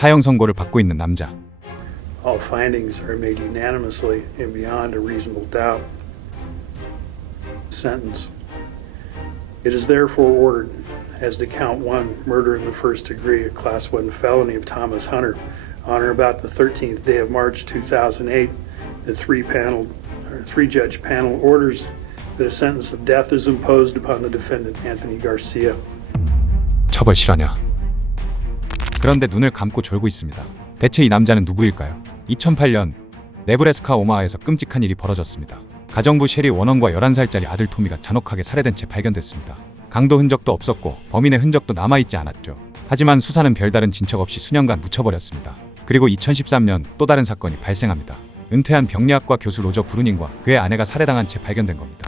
사형 선고를 받고 있는 남자. All findings are made unanimously and beyond a reasonable doubt. Sentence. It is therefore ordered, as to count 1, murder in the first degree, a Class 1 felony of Thomas Hunter, on or about the 13th day of March 2008, the three-judge panel orders that a sentence of death is imposed upon the defendant, Anthony Garcia. 처벌 실화냐? 그런데 눈을 감고 졸고 있습니다. 대체 이 남자는 누구일까요? 2008년 네브래스카 오마하에서 끔찍한 일이 벌어졌습니다. 가정부 셰리 원원과 11살짜리 아들 토미가 잔혹하게 살해된 채 발견됐습니다. 강도 흔적도 없었고 범인의 흔적도 남아있지 않았죠. 하지만 수사는 별다른 진척 없이 수년간 묻혀버렸습니다. 그리고 2013년 또 다른 사건이 발생합니다. 은퇴한 병리학과 교수 로저 브루닝과 그의 아내가 살해당한 채 발견된 겁니다.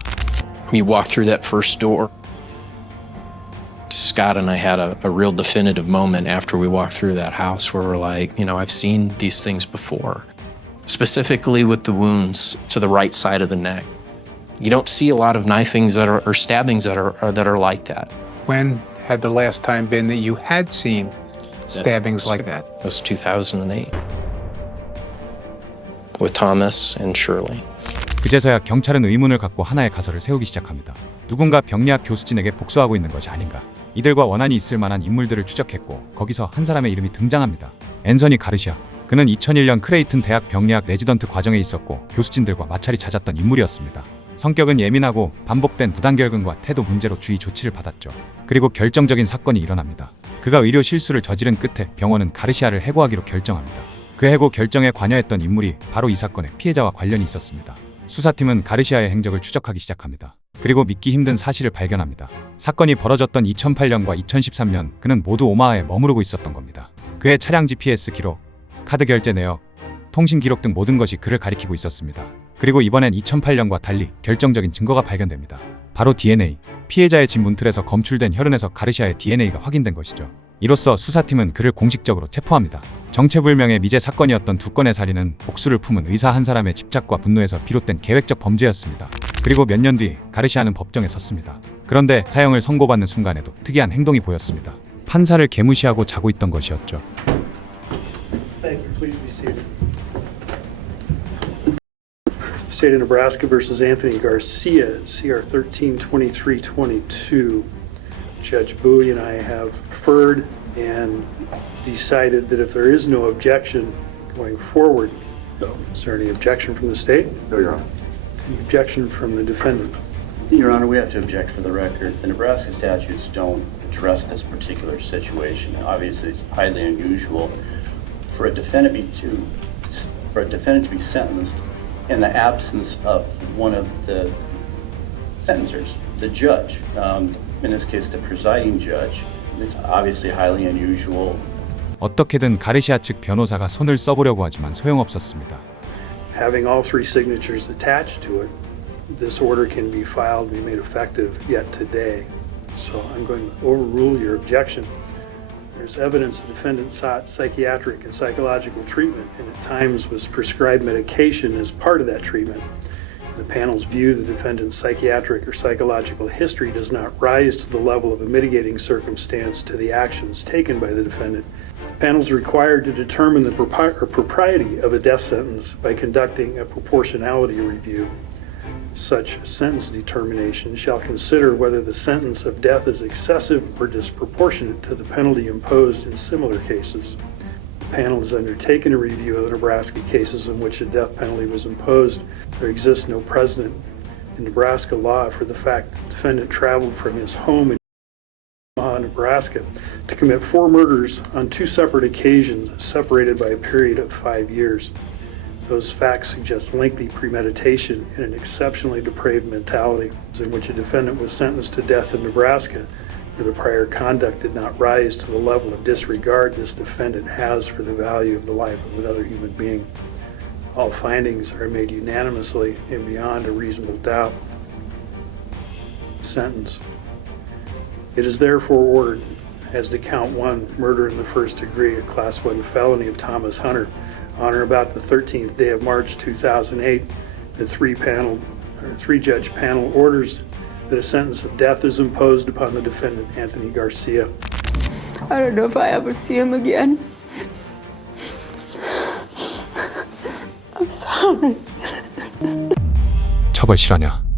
We walked through that first door. Scott and I had a real definitive moment after we walked through that house where we're like, I've seen these things before. Specifically with the wounds to the right side of the neck. You don't see a lot of knifings or stabbings that are like that. When had the last time been that you had seen stabbings like that? It was 2008 with Thomas and Shirley. 그제서야 경찰은 의문을 갖고 하나의 가설을 세우기 시작합니다. 누군가 병리학 교수진에게 복수하고 있는 것이 아닌가. 이들과 원한이 있을 만한 인물들을 추적했고 거기서 한 사람의 이름이 등장합니다. 앤서니 가르시아. 그는 2001년 크레이튼 대학 병리학 레지던트 과정에 있었고 교수진들과 마찰이 잦았던 인물이었습니다. 성격은 예민하고 반복된 무단결근과 태도 문제로 주의 조치를 받았죠. 그리고 결정적인 사건이 일어납니다. 그가 의료 실수를 저지른 끝에 병원은 가르시아를 해고하기로 결정합니다. 그 해고 결정에 관여했던 인물이 바로 이 사건의 피해자와 관련이 있었습니다. 수사팀은 가르시아의 행적을 추적하기 시작합니다. 그리고 믿기 힘든 사실을 발견합니다. 사건이 벌어졌던 2008년과 2013년 그는 모두 오마하에 머무르고 있었던 겁니다. 그의 차량 GPS 기록, 카드 결제 내역, 통신 기록 등 모든 것이 그를 가리키고 있었습니다. 그리고 이번엔 2008년과 달리 결정적인 증거가 발견됩니다. 바로 DNA. 피해자의 집 문틀에서 검출된 혈흔에서 가르시아의 DNA가 확인된 것이죠. 이로써 수사팀은 그를 공식적으로 체포합니다. 정체불명의 미제 사건이었던 2건의 살인은 복수를 품은 의사 한 사람의 집착과 분노에서 비롯된 계획적 범죄였습니다. 그리고 몇 년 뒤 가르시아는 법정에 섰습니다. 그런데 사형을 선고받는 순간에도 특이한 행동이 보였습니다. 판사를 개무시하고 자고 있던 것이었죠. Thank you. Please be seated. State of Nebraska versus Anthony Garcia, CR 13-2322. Judge Bowie and I have deferred and decided that if there is no objection going forward, is there any objection from the state? No, Your Honor. Any objection from the defendant? Your Honor, we have to object for the record. The Nebraska statutes don't address this particular situation. Obviously, it's highly unusual for a defendant to be sentenced in the absence of one of the sentencers, the judge. In this case, the presiding judge. It's obviously highly unusual. 어떻게든 가르시아 측 변호사가 손을 써보려고 하지만 소용없었습니다. Having all 3 signatures attached to it, this order can be filed and be made effective yet today. So I'm going to overrule your objection. There's evidence the defendant sought psychiatric and psychological treatment and at times was prescribed medication as part of that treatment. In the panel's view, the defendant's psychiatric or psychological history does not rise to the level of a mitigating circumstance to the actions taken by the defendant. The panel is required to determine the propriety of a death sentence by conducting a proportionality review. Such sentence determination shall consider whether the sentence of death is excessive or disproportionate to the penalty imposed in similar cases. The panel has undertaken a review of the Nebraska cases in which a death penalty was imposed. There exists no precedent in Nebraska law for the fact that the defendant traveled from his home in Omaha, Nebraska, to commit 4 murders on 2 separate occasions, separated by a period of 5 years. Those facts suggest lengthy premeditation and an exceptionally depraved mentality, in which a defendant was sentenced to death in Nebraska, where the prior conduct did not rise to the level of disregard this defendant has for the value of the life of another human being. All findings are made unanimously and beyond a reasonable doubt. Sentence. It is therefore ordered, as to count 1, murder in the first degree, a Class 1 felony of Thomas Hunter, on or about the 13th day of March 2008, the 3-judge panel orders that a sentence of death is imposed upon the defendant, Anthony Garcia. I don't know if I ever see him again. 처벌 실화냐?